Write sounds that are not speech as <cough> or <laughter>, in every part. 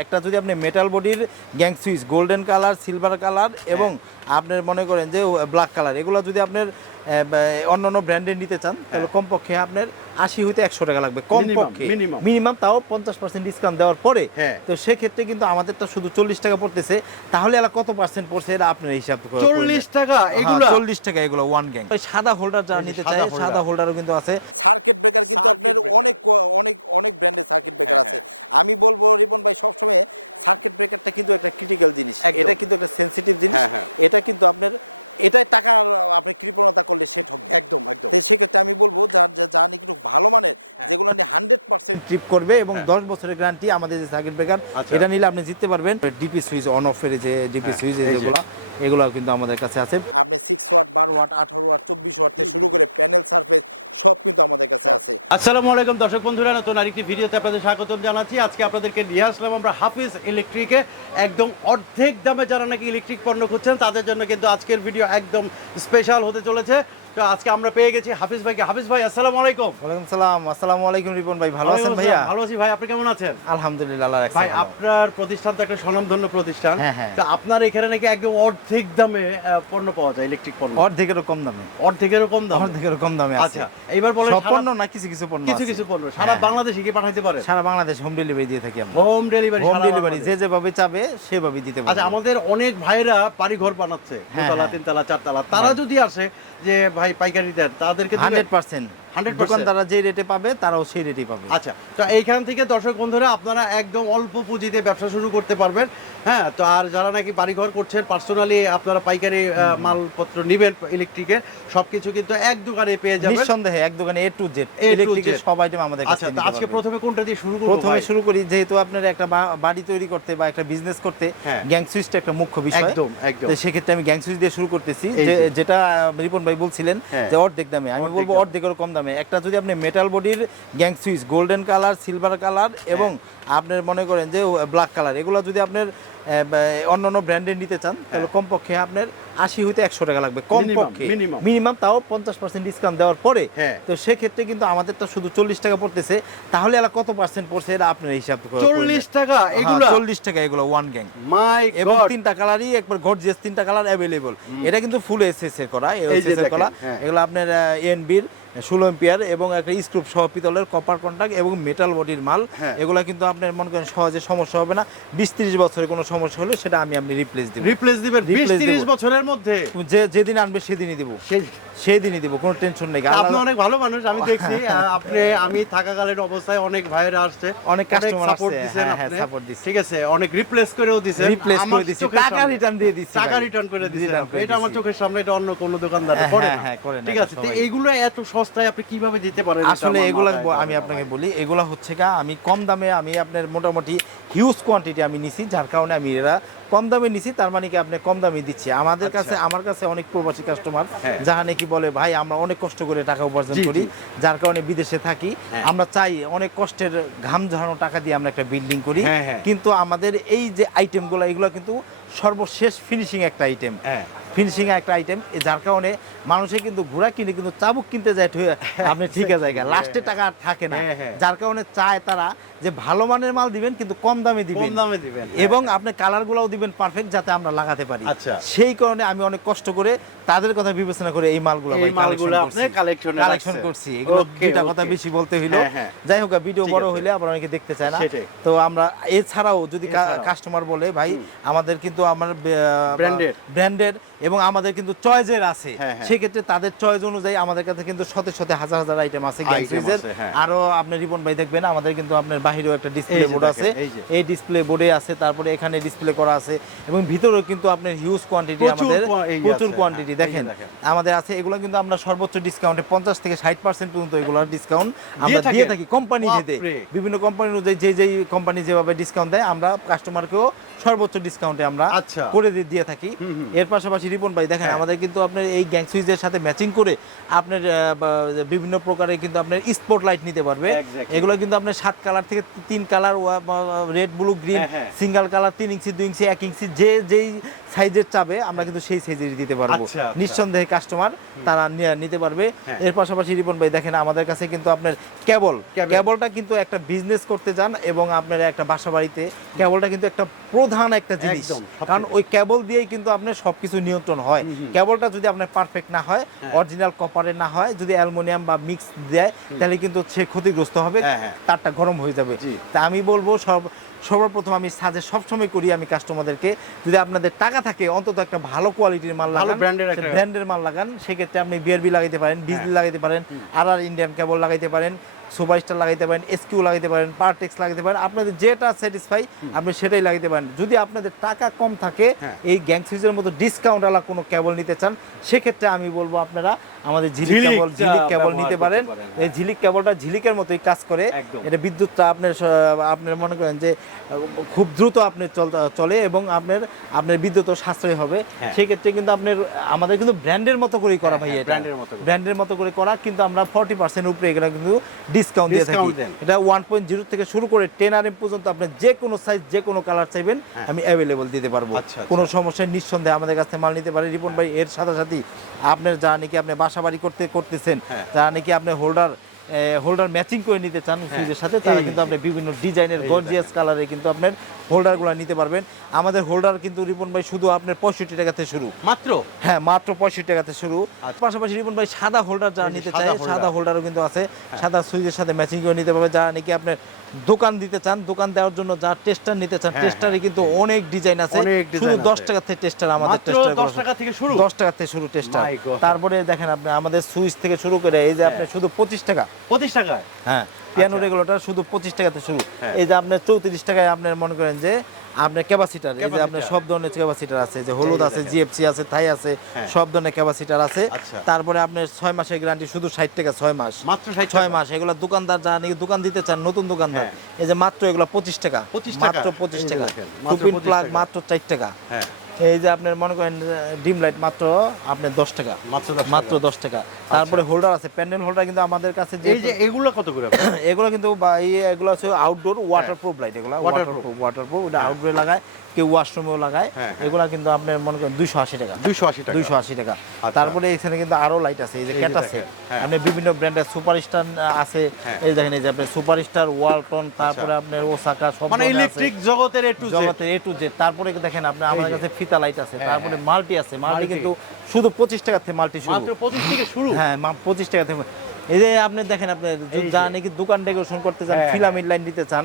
একটা যদি আপনি মেটাল বডির gang switch golden colour silver colour এবং আপনার মনে করেন যে ব্ল্যাক কালার এগুলো যদি আপনার অন্য অন্য ব্র্যান্ডের নিতে চান তাহলে কমপক্ষে আপনার আশি হইতে একশো টাকা লাগবে। Minimum, minimum। মিনিমাম তাও পঞ্চাশ পার্সেন্ট ডিসকাউন্ট দেওয়ার পরে হ্যাঁ। তো সেক্ষেত্রে কিন্তু আমাদের তো শুধু চল্লিশ টাকা পড়তেছে। তাহলে এলা কত পার্সেন্ট পড়ছে এটা আপনার হিসাব করে চল্লিশ টাকা এগুলা? চল্লিশ টাকা এগুলো ওয়ান গ্যাং ওই সাদা হোল্ডার এই যে সাদা holder। হোল্ডারও কিন্তু আছে। সার্কিট ব্রেকার কিন্তু আপনার অনেক অনেক অনেক ব্র্যান্ডের সার্কিট ব্রেকার হ্যাঁ, আছে। আমি বলব রিপন ভাই সবসময় সার্কিট ব্রেকারটা কিন্তু একটা ক্রিটিক্যাল জিনিস। এটা কিন্তু একটা সেনসিটিভ জিনিস। হ্যাঁ, হ্যাঁ। এটা কিন্তু আপনার এটাই টাকা আপনি কৃপণতা করলে সেট হবে একদম একদম সেক্ষেত্রে আমি বলব যার যা- যা নাকি একটু ভালো মানের হ্যাঁ। যেগুলো নিয়ে হান্ড্রেড পার্সেন্ট ট্রিপ করবে এবং হ্যাঁ। দশ বছরের গ্যারান্টি আমাদের যে সার্কিট ব্রেকার আচ্ছা। এটা নিলে আপনি জিততে পারবেন ডিপি সুইচ অন অফের যে ডিপি হ্যাঁ, সুইচ এগুলো এগুলো কিন্তু আমাদের কাছে আছে। আপনি সিক্স ওয়াট বারো ওয়াট আঠারো ওয়াট চব্বিশ ওয়াট থেকে শুরু করে প্যানেল সার্ফেস সব কিন্তু আমাদের কাছে আছে। আসসালামু আলাইকুম দর্শক বন্ধুরা নতুন আরেকটি ভিডিওতে আপনাদের স্বাগতম জানাচ্ছি। আজকে আপনাদেরকে নিয়ে আসলাম আমরা হাফিজ ইলেকট্রিকে। একদম অর্ধেক দামে যারা নাকি ইলেকট্রিক পণ্য খুঁজছেন তাদের জন্য কিন্তু আজকের ভিডিও একদম স্পেশাল হতে চলেছে। তো আজকে আমরা পেয়ে গেছি হাফিজ ভাইকে। হাফিজ ভাই আসসালামু আলাইকুম। সালাম আসসালামু আলাইকুম রিপন ভাই ভালো আছেন আসসালাম ভালো আছি ভাই আপনি কেমন আছেন? আলহামদুলিল্লাহ ভাই আপনার প্রতিষ্ঠান তো একটা স্বনামধন্য প্রতিষ্ঠান। হ্যাঁ, হ্যাঁ। তো আপনার এখানে নাকি একদম অর্ধেক দামে পণ্য পাওয়া যায় ইলেকট্রিক পণ্য। অর্ধেকেরও কম দামে। অর্ধেকেরও কম দাম? অর্ধেকেরও কম দামে আচ্ছা এইবার বলেন সারা না কিছু কিছু পণ্য কিছু কিছু পণ্য সারা বাংলাদেশে কি পাঠাইতে পারেন? সারা বাংলাদেশ হোম ডেলিভারি দিয়ে থাকি আমরা। হোম ডেলিভারি সারা বাংলাদেশ। যে যেভাবে চাবে সেভাবে দিতে। আচ্ছা আমাদের অনেক ভাইরা বাড়ি ঘর বানাচ্ছে দোতলা তিনতলা চারতলা। তারা যদি আসে যে ভাই পাইকারি দেন তাদেরকে দিবেন? 100% 100% যে রেটে পাবে তারাও সেই রেটে পাবে। আচ্ছা তো এইখান থেকে দর্শক বন্ধুরা আপনারা একদম অল্প পুঁজিতে ব্যবসা শুরু করতে পারবেন। হ্যাঁ তো আর যারা নাকি বাড়িঘর করছেন পার্সোনালি আপনারা পাইকারি মালপত্র নেবেন ইলেকট্রিকের সবকিছু কিন্তু এক দোকানে পেয়ে যাবেন। এক দোকানে এ টু জেড Z। সব আইটেম আমাদের আচ্ছা তো আজকে প্রথমে কোনটা দিয়ে শুরু করব ভাই? শুরু করি যেহেতু আপনার একটা বাড়ি তৈরি করতে বা একটা বিজনেস করতে। গ্যাং সুইচটা একটা মুখ্য বিষয়। একদম একদম। সেক্ষেত্রে আমি গ্যাং সুইচ দিয়ে শুরু করতেছি। যেটা রিপন ভাই বলছিলেন হ্যাঁ। যে অর্ধেক দামে। অর্ধেক বলব অর্ধেকের কম দামে। দামে। একটা যদি আপনি মেটাল বডির gang switch golden colour silver colour এবং আপনি মনে করেন যে ব্ল্যাক কালার এগুলো যদি আপনার অন্য ব্র্যান্ডের নিতে চান তাহলে কমপক্ষে আপনার আশি হইতে একশো টাকা লাগবে। মিনিমাম মিনিমাম মিনিমাম তাও পঞ্চাশ পার্সেন্ট ডিসকাউন্ট দেওয়ার পরে তো সেক্ষেত্রে কিন্তু আমাদের তো শুধু চল্লিশ টাকা পড়তেছে। তাহলে এরা কত পার্সেন্ট পড়ছে এরা আপনার হিসাব হ্যাঁ, চল্লিশ টাকা এগুলো? চল্লিশ টাকা এগুলো ওয়ান গ্যাং মাই গড তিনটা কালারই একবার গর্জিয়াস তিনটা কালার অ্যাভেলেবল এটা কিন্তু ফুল এসেছে করা এই যে দেখেন এগুলো আপনার এনবির ষোলো এম্পিয়ার এবং একটা স্ক্রুপ সহ পিতলের কপার কন্টাক্ট এবং মেটাল বডির মাল হ্যাঁ। এগুলো কিন্তু আপনার মনে করেন সহজে সমস্যা হবে না। বিশ তিরিশ বছরের কোনো সমস্যা হলে সেটা আমি আপনি রিপ্লেস দিব। রিপ্লেস দিবেন। বিশ তিরিশ বছরের মধ্যে? যে যেদিন আনবে সেদিনই দিব। সেই সেদিনই দিব কোনো টেনশন নেই। আপনি অনেক ভালো মানুষ আমি দেখছি <laughs> আপনি আমি থাকাকালীন অবস্থায় অনেক ভাইয়েরা আসছে অনেক অনেক সাপোর্ট দিছেন হ্যাঁ, আপনি। হ্যাঁ। ঠিক আছে অনেক রিপ্লেস করেও দিছেন আমার চোখের সামনে। টাকা রিটার্ন করে দিছেন আপনি। এটা আমার চোখের সামনে এটা অন্য কোনো দোকানদার হ্যাঁ, করে না। করে না, ঠিক আছে তো এইগুলো এত সস্তায় আপনি কীভাবে দিতে পারেন এটা আমার মাথায় আমি আপনাকে বলি এগুলো হচ্ছে গা আমি কম দামে আমি আপনার মোটামুটি হিউজ কোয়ান্টিটি আমি নিছি যার কারণে আমি এরা কম দামে নিছি তার মানে কি আপনি কম দামে দিচ্ছি আমাদের আচ্ছা। কাছে আমার কাছে অনেক প্রবাসী কাস্টমার। যারা নাকি বলে ভাই আমরা অনেক কষ্ট করে টাকা উপার্জন করি যার কারণে বিদেশে থাকি হ্যাঁ। আমরা চাই অনেক কষ্টের ঘাম ঝরানো টাকা দিয়ে আমরা একটা বিল্ডিং করি হ্যাঁ, হ্যাঁ। কিন্তু আমাদের এই যে আইটেমগুলো এগুলো কিন্তু সর্বশেষ ফিনিশিং একটা আইটেম ফিনিশিং একটা আইটেম যার কারণে মানুষের কিন্তু ঘোড়া কিনে কিন্তু চাবুক কিনতে যায় আপনি ঠিক আছে লাস্টে টাকা আর থাকে না। যার কারণে চায় তারা যে ভালো মানের মাল দিবেন কিন্তু কম দামে দিবেন। কম দামে দিবেন হ্যাঁ, এবং। আপনি কালার গুলোও দিবেন পারফেক্ট যাতে আমরা লাগাতে পারি। আচ্ছা। সেই কারণে আমি অনেক কষ্ট করে তাদের কথা বিবেচনা করে এই মালগুলো এই মালগুলো আপনি কালেকশনে রাখছেন। এগুলো ওকে কথা ওকে। বেশি বলতে হইল হ্যাঁ হ্যাঁ। যাই হোক ভিডিও বড় আছে। হইলে আবার অনেকে দেখতে চায় না। সেটাই। তো আমরা এছাড়াও যদি কাস্টমার বলে ভাই আমাদের কিন্তু আমার Branded। ব্র্যান্ডেড এবং আমাদের কিন্তু চয়েজের আছে। হ্যাঁ, হ্যাঁ। সেক্ষেত্রে তাদের চয়েজ অনুযায়ী আমাদের কাছে কিন্তু শতে শতে হাজার হাজার আইটেম আছে। Branded। আছে, হ্যাঁ। আরও আপনি রিপন ভাই দেখবেন আমাদের কিন্তু আপনার বাহিরেও একটা এই ডিসপ্লে যে দেখেন, এই যে। ডিসপ্লে বোর্ডে আছে তারপরে এখানে ডিসপ্লে করা আছে এবং ভিতরেও কিন্তু আপনার হিউজ কোয়ান্টিটি প্রচুর আছে, কোয়ান্টিটি হ্যাঁ, যে দেখেন। আমাদের আছে এগুলো কিন্তু আমরা সর্বোচ্চ ডিসকাউন্টে পঞ্চাশ থেকে ষাট পার্সেন্ট পর্যন্ত এগুলোর ডিসকাউন্ট দিয়ে থাকি কোম্পানি। বিভিন্ন কোম্পানি অনুযায়ী যে যেই কোম্পানি যেভাবে ডিসকাউন্ট দেয় আমরা কাস্টমারকেও সর্বোচ্চ ডিসকাউন্টে আমরা আচ্ছা। করে দিয়ে- থাকি। এর পাশাপাশি রিপন ভাই দেখেন হ্যাঁ। আমাদের কিন্তু আপনার এই গ্যাং সুইচের সাথে ম্যাচিং করে আপনার বিভিন্ন প্রকারের কিন্তু আপনার স্পট লাইট নিতে পারবে. এগুলো কিন্তু আপনার সাত কালার থেকে তিন colour red blue green. Single colour তিন ইঞ্চি দুই ইঞ্চি এক ইঞ্চি যে যেই সাইজের চাবে আমরা কিন্তু সেই সাইজে দিতে পারব আচ্ছা, আচ্ছা। নিঃসন্দেহে কাস্টমার তারা নিতে পারবে হ্যাঁ। এর পাশাপাশি রিপন ভাই দেখেন আমাদের কাছে কিন্তু আপনার কেবল কেবলটা কিন্তু একটা বিজনেস করতে যান এবং আপনার একটা বাসা বাড়িতে কেবলটা কিন্তু একটা প্রধান একটা একদম, কারণ ওই কেবল দিয়েই কিন্তু আপনার সবকিছু নিয়ন্ত্রণ হয়। কেবলটা যদি আপনার পারফেক্ট না হয় হ্যাঁ। অরিজিনাল কপারের না হয় যদি অ্যালুমিনিয়াম বা মিক্স দেয় তাহলে কিন্তু সে ক্ষতিগ্রস্ত হবে হ্যাঁ, হ্যাঁ। তারটা গরম হয়ে যাবে। তা আমি বলব সব সর্বপ্রথম আমি সাজে সবসময় করি আমি কাস্টমারদেরকে যদি আপনাদের টাকা থাকে অন্তত একটা ভালো কোয়ালিটির মাল ভালো এর একটা- ব্র্যান্ডের মাল লাগান সেক্ষেত্রে আপনি বিআরবি লাগাইতে পারেন হ্যাঁ। ডিজি লাগাইতে পারেন আর আর ইন্ডিয়ান কেবল লাগাইতে পারেন সুপারস্টার লাগাইতে পারেন এসকিউ লাগাইতে পারেন পারটেক্স লাগাইতে পারেন আপনাদের যেটা স্যাটিসফাই আপনি সেটাই লাগাইতে পারেন যদি আপনাদের টাকা কম থাকে হ্যাঁ। এই গ্যাংসিজের মতো ডিসকাউন্ট ওয়ালা কোনো কেবল নিতে চান সেক্ষেত্রে আমি বলব আপনারা আমাদের ঝিলিক ব্যবহার করতে পারেন ওই হ্যাঁ। ঝিলিক কেবলটা ঝিলিকের মতোই কাজ করে এটা বিদ্যুৎটা আপনার আপনার মনে করেন যে খুব দ্রুত আপনি চলে এবং আপনার আপনার বিদ্যুৎ সাশ্রয় হবে হ্যাঁ। সেক্ষেত্রে কিন্তু আপনার আমাদের কিন্তু ব্র্যান্ডের মতো করেই করা হ্যাঁ, হয় এর মতো ব্র্যান্ডের মতো করে করা কিন্তু আমরা ফর্টি পার্সেন্ট উপরে এগুলো কিন্তু ডিসকাউন্ট Discount দেন। এটা ওয়ান পয়েন্ট জিরো থেকে শুরু করে টেন আর এম পর্যন্ত আপনি যে কোনো সাইজ যে কোনো কালার চাইবেন। আমি অ্যাভেলেবল দিতে পারব আচ্ছা, আচ্ছা। কোনো সমস্যা নিঃসন্দেহে আমাদের কাছে মাল নিতে পারে রিপন ভাই এর সাথে সাথে আপনার যা নাকি আপনি বাসা বাড়ি করতে করতেছেন তা নাকি আপনি হোল্ডার হোল্ডার ম্যাচিং করে নিতে চান হ্যাঁ, সাথে বিভিন্ন ডিজাইনের গর্জিয়াস কালারে কিন্তু আপনার হোল্ডারগুলো নিতে পারবেন। আমাদের হোল্ডার কিন্তু রিপন ভাই শুধু আপনার পঁয়ষট্টি টাকা থেকে শুরু মাত্র হ্যাঁ মাত্র পঁয়ষট্টি টাকাতে শুরু আচ্ছা। পাশাপাশি রিপন ভাই সাদা হোল্ডার যারা সাদা। সাদা হোল্ডারও কিন্তু আছে হ্যাঁ। সাদা সুইচের সাথে ম্যাচিং করে নিতে পারবে যারা নাকি আপনি দোকান দিতে চান দোকান দেওয়ার জন্য যা টেস্টার নিতে চান হ্যাঁ, টেস্টারে হ্যাঁ, কিন্তু অনেক ডিজাইন আছে অনেক দশ আছে। টাকা থেকে টেস্টার আমাদের মাত্র দশ টাকা থেকে শুরু দশ টাকা থেকে শুরু টেস্টার My God. তারপরে দেখেন আপনি আমাদের সুইচ থেকে শুরু করে এই যে হ্যাঁ। আপনার শুধু পঁচিশ টাকা পঁচিশ টাকায় হ্যাঁ আচ্ছা। রেগুলেটর শুধু পঁচিশ টাকাতে শুরু হ্যাঁ। এই যে আপনি চৌত্রিশ টাকায় আপনার মনে করেন যে আপনার ক্যাপাসিটার সব ধরনের ক্যাপাসিটার আছে যে হলুদ আছে জিএফসি আছে থাই আছে হ্যাঁ। সব ধরনের ক্যাপাসিটার আছে আচ্ছা। তারপরে আপনার ছয় মাসের গ্যারান্টি শুধু ষাট থেকে ছয় মাস মাত্র ষাট ছয় মাস এগুলো দোকানদার যারা নাকি দোকান দিতে চান নতুন দোকানদার হ্যাঁ। এই যে মাত্র এগুলো পঁচিশ টাকা 25 টাকা? মাত্র 25 টাকা। মাত্র Supreme 25 Plus টাকা। মাত্র চার টাকা হ্যাঁ এই যে আপনার মনে করেন ডিম লাইট মাত্র আপনার দশ টাকা। মাত্র দশ মাত্র দশ টাকা। আচ্ছা। হোল্ডার আছে প্যান্ডেল হোল্ডার কিন্তু আমাদের কাছে এই যে এগুলো কত করে ভাই? <coughs> এগুলো কিন্তু এগুলো হচ্ছে আউটডোর ওয়াটার প্রুফ লাইট এগুলো ওয়াটার ওয়াটারপ্রুফ ওয়াটার আউটডোরে লাগায়। কেউ ওয়াশরুমেও লাগায় হ্যাঁ, হ্যাঁ। এগুলো কিন্তু আপনি মনে করেন দুইশো আশি টাকা দুইশো আশি টাকা দুইশো আশি টাকা আচ্ছা। তারপরে এখানে কিন্তু আরও লাইট আছে এই যে দেখেন, হ্যাঁ। মানে বিভিন্ন ব্র্যান্ডের সুপারস্টার আছে হ্যাঁ। এই দেখেন এই যে আপনার সুপারস্টার ওয়ালটন তারপরে আপনার ওসাকা মানে ইলেকট্রিক জগতের A to Z A to Z। তারপরে দেখেন আপনি আমাদের। ফিতা লাইট আছে হ্যাঁ, হ্যাঁ। মাল্টি আছে মাল্টি শুধু পঁচিশ টাকা থেকে মাল্টি মাত্র পঁচিশ থেকে শুরু হ্যাঁ পঁচিশ টাকা থেকে এই যে আপনি দেখেন আপনি। দোকান ডেকোরেশন করতে চান হ্যাঁ, পিরামিড লাইন দিতে চান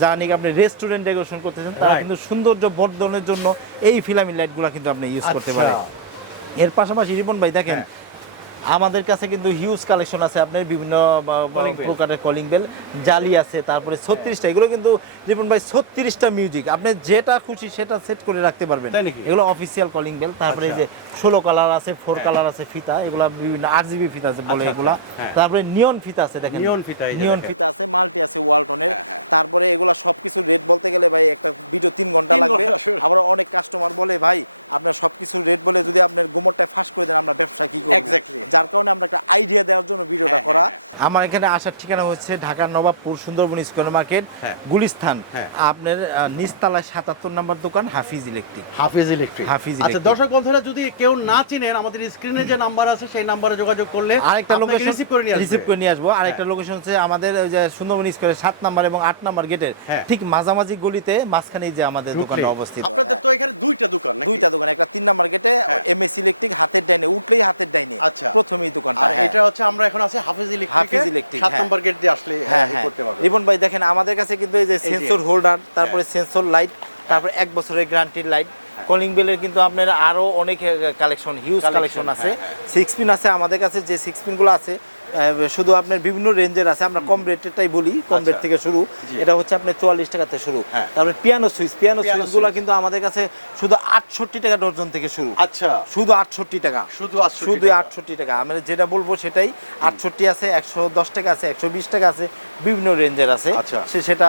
যা নাকি আপনি রেস্টুরেন্ট ডেকোরেশন করতে চান তারা Right. কিন্তু সৌন্দর্য বর্ধনের জন্য এই ফিলামিড লাইটগুলো কিন্তু আপনি ইউজ করতে আচ্ছা পারেন এর পাশাপাশি রিপন ভাই দেখেন হ্যাঁ। আমাদের কাছে কিন্তু হিউজ কালেকশন আছে আপনার বিভিন্ন। প্রকারের কলিং বেল জালি আছে তারপরে ছত্রিশটা এগুলো কিন্তু রিপন ভাই ছত্রিশটা মিউজিক আপনি যেটা খুশি সেটা সেট করে রাখতে পারবেন তাই নাকি? এগুলো অফিসিয়াল কলিং বেল তারপরে আচ্ছা। যে ষোলো কালার আছে ফোর হ্যাঁ। কালার আছে ফিতা এগুলো বিভিন্ন আট জিবি ফিতা আছে বলে আচ্ছা, এগুলা আচ্ছা, হ্যাঁ। তারপরে নিয়ন ফিতা আছে নিয়ন ফিতা এই নিয়ন ফিতা আছে মাল্টি আছে ওয়ালটনের হ্যাঁ, হ্যাঁ। তারপরে এগুলা সবকিছু রেট বলতে গেলে ভাই একটা ভিডিও তিন ঘণ্টা লাগবে আবার অনেক কাস্টমার বলে ভাই আপনার সবকিছু রেট বলে যদি আপনার গোমরটা ফাঁস করে দেন আমরা ব্যবসা কি করব Exactly. যার কারণে আমরা একটা আইডিয়া দেওয়ার জন্য ভিডিওটা হ্যাঁ, করা হ্যাঁ, আমার এখানে আসার ঠিকানা হচ্ছে ঢাকার নবাবপুর সুন্দরবন স্কোয়ার মার্কেট হ্যাঁ। গুলিস্থান। হ্যাঁ। আপনার নিচতলায় সাতাত্তর নম্বর দোকান হাফিজ ইলেকট্রিক। হাফিজ ইলেকট্রিক। আচ্ছা দর্শক বন্ধুরা যদি কেউ না চিনেন আমাদের স্ক্রিনে যে নাম্বার আছে সেই নাম্বারে যোগাযোগ করলে আপনাকে রিসিভ করে নিয়ে আসবে। করে নিয়ে আসব। আরেকটা লোকেশন হচ্ছে আমাদের ওই যে সুন্দরবন স্কোয়ারের সাত নাম্বার এবং আট নাম্বার হ্যাঁ। ঠিক মাঝামাঝি গলিতে মাঝখানে যে আমাদের দোকানটা অবস্থিত। আপনাদের তো এখানে দুইটা দোকান নাকি? দুইটা দোকান একটা তিন নাম্বার গেটে হ্যাঁ। এমএস ইলেকট্রিক হাতের ডাইনে উঠলেই হাতের ডাইনে। আচ্ছা। প্রথমেই দোকানটা হ্যাঁ। এটা হচ্ছে আমরা এখন আছি হাফিজ ইলেকট্রিক। Electric, সাত হ্যাঁ। নম্বর গেট দিয়ে আসলে হ্যাঁ হ্যাঁ করতে পারবে রিপন ভাই দেখেন আমাদের কাছে কিন্তু এই যে যে। সেন্সর হোল্ডার তারপরে সেন্সর লাইট তারপরে এক বছরের গ্যারান্টির লাইট কলিং বেলের কিন্তু আপনার আরও অনেক কালেকশন হিউজ কালেকশন আছে। হ্যাঁ, সিক্স পিন আছে আমাদের কাছে যে সিক্স পিনগুলো আছে শুধু আপনার বিভিন্ন রেঞ্জের আছে আমরা কম রেটেরটাই বলি কম রেট আচ্ছা। থেকে শুরু। এটা হচ্ছে আপনার চুয়াল্লিশ টাকাতে শুরু। হ্যাঁ। তারপরে পিয়ানো সুইচ পিয়ানো সুইচগুলো কিন্তু আমাদের কাছে শুধু আটষট্টি টাকা ডর্জন থেকে শুরু। আচ্ছা। শুধু আটষট্টি টাকা। শুধু শুধু। আটষট্টি টাকা। আমরা যেটা বলব সেটাই আটষট্টি আছে একশো দশ টাকা আছে একশো বিশ টাকা আছে বিভিন্ন রেঞ্জের আছে। আচ্ছা। সে সেটা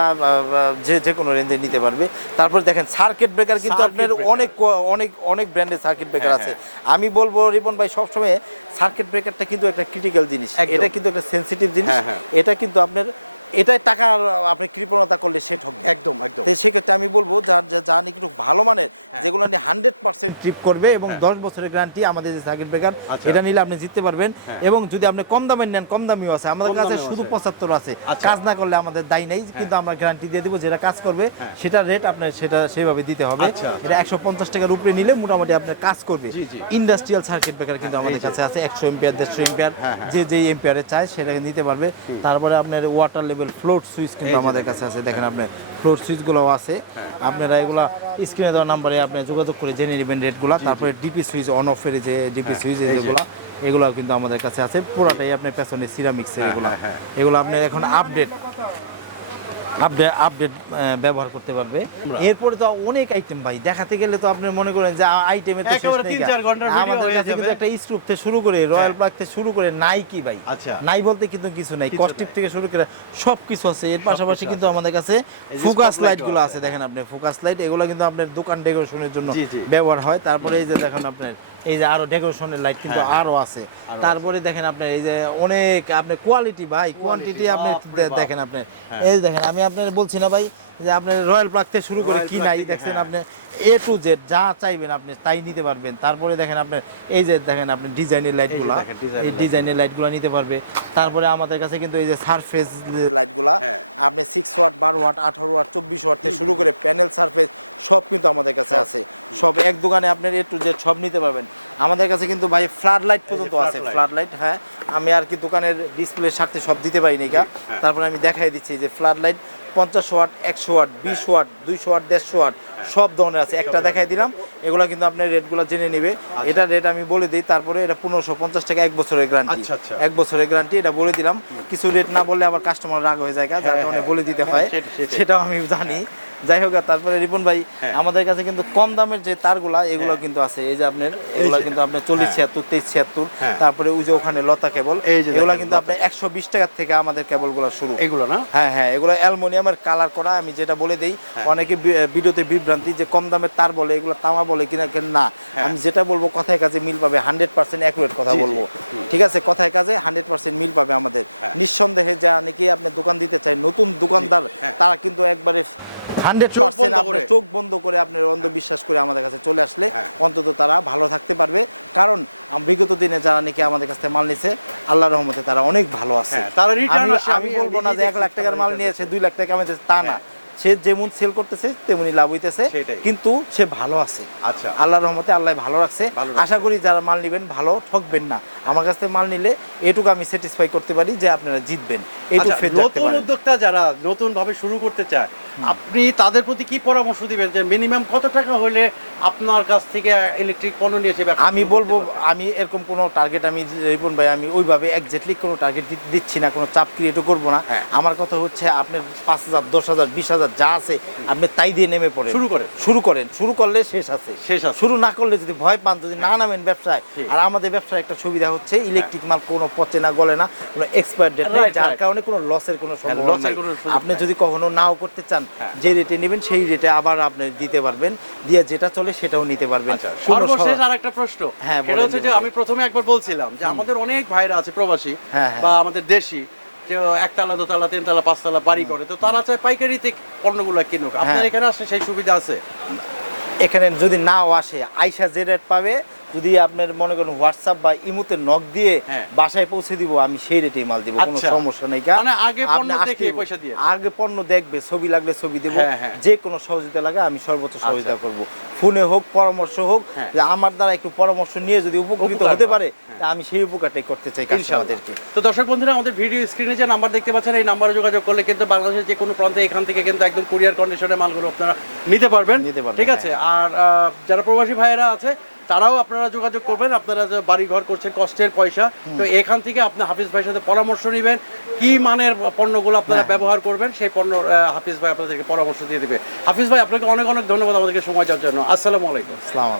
যে যে কোনো রেঞ্জে নিতে পারবে। তারপর দেখেন সার্কিট ব্রেকার কিন্তু আপনার breaker। অনেক অনেক অনেক ব্র্যান্ডের সার্কিট ব্রেকার হ্যাঁ, আছে আমি বলব রিপন ভাই সবসময় সার্কিট ব্রেকারটা কিন্তু একটা ক্রিটিক্যাল জিনিস। এটা কিন্তু একটা সেন্সিটিভ জিনিস হ্যাঁ, হ্যাঁ। এটা কিন্তু আপনার এটাই টাকার আপনি কৃপণতা করলে সেট ঠকবে একদম একদম সেক্ষেত্রে আমি বলব যার যা- একটু ভালো মানের হ্যাঁ। যেগুলো নিয়ে হান্ড্রেড পার্সেন্ট ট্রিপ করবে এবং হ্যাঁ। দশ বছরের গ্যারান্টি আমাদের যে সার্কিট ব্রেকার আচ্ছা। এটা নিলে আপনি জিততে পারবেন হ্যাঁ। এবং যদি আপনি কম দামের নেন কম দামিও আছে আমাদের কাছে শুধু পঁচাত্তর আছে আচ্ছা। কাজ না করলে আমাদের দায় নেই কিন্তু আমরা গ্যারান্টি দিয়ে দেবো যেটা কাজ করবে। সেটা রেট আপনার সেটা সেভাবে দিতে হবে আচ্ছা। একশো পঞ্চাশ টাকার উপরে নিলে মোটামুটি আপনার কাজ করবে। ইন্ডাস্ট্রিয়াল সার্কিট ব্রেকার কিন্তু আমাদের কাছে আছে একশো এম্পিয়ার দেড়শো এম্পিয়ার। যে যে এম্পিয়ারে চাই সেটাকে নিতে পারবে তারপরে আপনার ওয়াটার লেভেল ফ্লোট সুইচ এই যে দেখেন, দেখেন হ্যাঁ। আপনার ফ্লোট সুইচগুলো আছে হ্যাঁ। আপনারা এগুলা স্ক্রিনে দেওয়া নাম্বারে আপনি যোগাযোগ করে জেনে নেবেন রেটগুলো। তারপরে ডিপি সুইচ অন অফ এর যে ডিপি সুইচ। এগুলো এগুলো কিন্তু আমাদের কাছে আছে পুরাটাই আপনার পেছনে সিরামিক্স এগুলো হ্যাঁ, হ্যাঁ। এগুলো আপনি এখন আপডেট আপডেট আপডেট ব্যবহার করতে পারবে এরপরে তো অনেক আইটেম ভাই দেখাতে গেলে তো আপনি মনে করেন যে আইটেম একেবারে তিন চার ঘণ্টার ভিডিও হয়ে যাবে। একটা স্ট্রুপ থেকে শুরু করে রয়্যাল। পার্ক থেকে শুরু করে নাইকি ভাই আচ্ছা। নাই বলতে কিন্তু কিছু নাই কস্টিক থেকে শুরু করে সব কিছু আছে এর সবকিছু পাশাপাশি কিন্তু। আমাদের কাছে ফোকাস লাইটগুলো আছে, আছে দেখেন আপনি ফোকাস লাইট এগুলো কিন্তু আপনার দোকান ডেকোরেশনের জন্য। ব্যবহার হয় তারপরে এই যে দেখেন আপনার এই যে আরও ডেকোরেশনের লাইট কিন্তু হ্যাঁ, হ্যাঁ। আরও আছে তারপরে দেখেন আপনি এই যে অনেক আপনি কোয়ালিটি ভাই কোয়ালিটি আপনি দেখেন আপনি হ্যাঁ। এই দেখেন আমি আপনার বলছি না ভাই যে আপনার রয়্যাল প্লাগ থেকে শুরু করে কি নাই হ্যাঁ। আপনি এ টু জেড যা চাইবেন আপনি তাই নিতে পারবেন। তারপরে দেখেন আপনি এই যে দেখেন আপনি ডিজাইনের লাইট ডিজাইনের লাইটগুলো নিতে পারবে। তারপরে আমাদের কাছে কিন্তু এই যে সারফেস লাইটগুলা হ্যাঁ। আপনি সিক্স ওয়াট বারো ওয়াট আঠারো ওয়াট চব্বিশ ওয়াট থেকে শুরু করে প্যানেল সারফেস সব কিন্তু আমাদের কাছে আছে। সব এক দোকানে আপনার এ টু জেড সব নিতে পারবেন। আমাদের কাছে কিন্তু ভাই ফ্লাড লাইট পর্যন্ত আছে। ফ্লাড লাইট হ্যাঁ। আমি আর কি দোকানের ডিসপ্লে সাথে সব দিতে পারিনি কা হ্যাঁ। তারপরে আমি দেখাই দিচ্ছি যে ফ্লাড লাইট পঞ্চাশ ওয়াট একশো ওয়াট বিশ ওয়াট দুইশো ওয়াট দেড়শো ওয়াট সব ধরনের আছে। একটা দেখাই দিলাম। এগুলো কিন্তু আপনার রেটগুলো জেনে নেবে। এটা রেট আমি বলে দিই তারপরে এটা পনেরোশো পঞ্চাশ টাকা এক বছরের গ্যারান্টি আচ্ছা, আচ্ছা। এক বছরের গ্যারান্টি এটা বলে দিলাম। কিছু রেট না বললে আবার কাস্টমার রাগ হয়ে যায় যার কারণে বলে দিতে হয় সেটাই। সেটাও আমি জানি। যাই হোক তারপরে রিপন ভাই হ্যাঁ। আমাদের কাছে কিন্তু কম দামের যে তারগুলা এগুলো হ্যাঁ। কিন্তু আছে এই যে আপনার এগুলো কিন্তু আপনার চল্লিশ ছিয়াত্তর তেইশ ছিয়াত্তর হ্যাঁ। তারপরে ওই যে ওখানে লতা কেবল এই যে এগুলো কিন্তু আপনার একশো বিশ টাকার থেকে আমাদের কেবলগুলো শুরু এগুলো না হ্যাঁ হ্যাঁ এগুলো অ্যালমোনিয়ামের কালার করা আমি যেটা বলে দেই হ্যাঁ। অনেকে ভিডিওতে বিভ্রান্তি যে কম দামের তার বলে এগুলো তামা বলে কিনা কেন না হ্যাঁ। আমি যেটা বলব কথায় কাজে মিল পাবে হান্ড্রেড পার্সেন্ট অ্যাকুরেট কথা। বলব ঠিক আছে কথায় কাজে হান্ড্রেড পার্সেন্ট মিল পাবে আমাদের হ্যাঁ। নিঃসন্দেহে যা নাকি আপনি দোকান দিতে চাই নতুন দোকানদার হ্যাঁ। তারা কিন্তু একবারে চোখ বন্ধ করে। আপনার অন্ধবিশ্বাস করে আমাদের কাছে চলে আসলে হ্যাঁ। অন্তত তারা ভালো থাকতে পারবে। কারণ বিগত দিনে যারা নাকি আমাদের কাছে মাল নিছে আল্লাহ রহমতে তারা অনেক ভালো আছে। হ্যাঁ, তারা return আমি- বলব না যে এক লাখ টাকার মাল নিয়েছে দুই লাখ টাকা কামাইতেছে তা না। হ্যাঁ। সে যেমন সেল করতেছে তেমনি লাভ হইতেছে কিন্তু সে ভালো আছে। আচ্ছা। আল্লাহ রহমতে আল্লাহ ভালো রাখছে। আশা করি যারা মাল নেবেন ভালো ঠকবেন না। আমার কাছ মাল নিলে এটুকু আমি স্যাটিসফাই করতে পারি যে আপনারা জিতবেন। এইটুকু আচ্ছা, নতুন উদ্যোক্তা যারা নতুন ভাবে শুরু করতে চায় আপনি তাদের প্রতি কি পরামর্শ দিবেন? যে মিনিমাম কত টাকা হলে আপনার কাছ থেকে ইলেকট্রিক পণ্য নিয়ে সে ব্যবসা আমি বলব আমি এরকম কোনো টার্গেট আমি রিপন ভাই আমি ওইভাবে একজাক্টলি কোনো টার্গেট দিচ্ছি না কোনো চাপ ক্রিয়েটও করব না। হ্যাঁ। আমার কথা হচ্ছে আপনার পাঁচ হাজার দশ হাজার বিশ হাজার যা আছে আপনি তাই দিয়ে নেমে পড়েন। শুরু করেন। শুরু করেন শুরু করলে শেষ আছে। শেষ আছে। শুরু না করলে যদি ভয় পান যদি না নামেন ব্যবসায় আর আমাদের ব্যবসায় একটা সুবিধা হচ্ছে ইলেকট্রিক মাল কোনো পচে না গলে না কোনো এক্সপায়ার ডেট নেই যার কারণে কোনো লসের কোনো সম্ভাবনা আপনি যদি কখনো নাও করতে চান হ্যাঁ। যে রেটে নেবেন সেই রেটে আবার আপনি দিতে পারবেন। দিয়ে যেটা চলে সেটাও নিতে পারবেন। আচ্ছা সর্বশেষ আর একটা প্রশ্ন। হ্যাঁ, সেটা হচ্ছে যে আমি প্রথমে একবার বলছিলাম যে আমাদের অনেক ভাইরা আছে প্রবাসী হ্যাঁ, হ্যাঁ। বা আমাদের দেশি যে একতলা দোতলা তিনতলা পাঁচতলা বাড়ি করে তো তারা চায় পাইকারিতে পণ্যগুলো কিনুক। আপনার হ্যাঁ। এখানে আসলে সেই সুবিধা আছে? এখানে যদি নাও আসে আইসা যে রেট পাবে যদি আপনার মনে করেন হোয়াটসঅ্যাপ বা ইমুতে নক দিয়ে হ্যাঁ। বাসায় পৌঁছে দিব আমি সেই রেটেই মাল দিব কোনো আচ্ছা। সমস্যা নেই? মানে আগে পণ্য দেখে পয়সা দিয়ে? আগে পণ্য দেখবে ছবি লাগলে ছবি দেব হ্যাঁ, হ্যাঁ। যে কোনো সহযোগিতা লাগে আমি সর্বোচ্চ সহযোগিতা আচ্ছা। করব ফোনে হোক পরামর্শ হোক। যে আমার দ্বারা একটু পরামর্শ নিয়ে যদি উপকৃত হতে পারে আমি সেই উপকারটাই করতে চাই। কাস্টমারদেরকে তো দর্শক বন্ধুরা আমাদের ভিডিও স্ক্রিনে যে নাম্বার দেখতে পাচ্ছেন এই নাম্বারে যোগাযোগ করলে কিন্তু বাংলাদেশের যে কোনো প্রান্তে এখান থেকে কিন্তু একদম কুরিয়ার কন্ডিশনে মালগুলো আপনারা নিতে পারবেন নিতে পারবেন, ঠিক আছে আর যারা প্রবাসী ভাইয়েরা আছে তারাও আপনারা যোগাযোগ করবেন আপনারা যে বাড়ি ঘর করছেন কষ্টের পয়সা তো এখান থেকে আপনি হাফিজ ভাইয়ের সাথে পরামর্শ নেবেন কি মানের পণ্যগুলো আপনারা হ্যাঁ। ব্যবহার করবেন সেই পণ্য হাফিজ ভাই আপনাদেরকে পরামর্শ দিয়ে দেবে। হাফিজ ভাই আপনাকে অনেক অনেক ধন্যবাদ আমাদেরকে সময় দেওয়ার জন্য। আসসালামু আলাইকুম। আসসালামু